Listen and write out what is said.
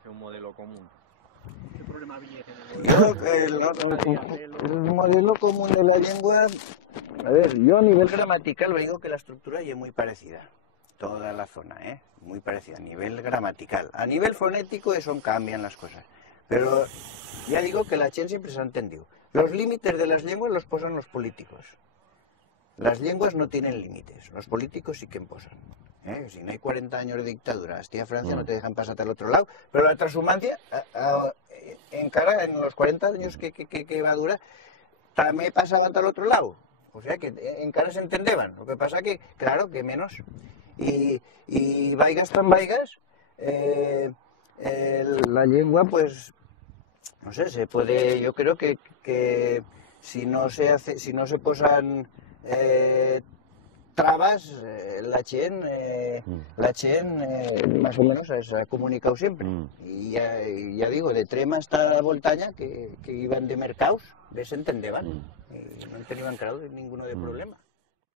hacer un modelo común. ¿Qué problema había? El modelo común de la lengua, a ver, yo a nivel gramatical digo que la estructura ya es muy parecida, toda la zona, muy parecida a nivel gramatical. A nivel fonético eso cambian las cosas, pero ya digo que la gent siempre se ha entendido. Los límites de las lenguas los posan los políticos. Las lenguas no tienen límites, los políticos sí que en posan. Si no hay 40 años de dictadura, hasta Francia no te dejan pasar al otro lado, pero la transhumancia, encara en los 40 años que va a durar, también pasa al otro lado. O sea que encara se entendeban. Lo que pasa que, claro, que menos. Y vaigas tan vaigas, la lengua, pues, no sé, se puede, yo creo que si no se posan trabas, la gent más o menos se ha comunicado siempre. Y ya digo, de Trema hasta Voltaña, que iban de mercados, se entendeban. Y no tenían, claro, ninguno de problema.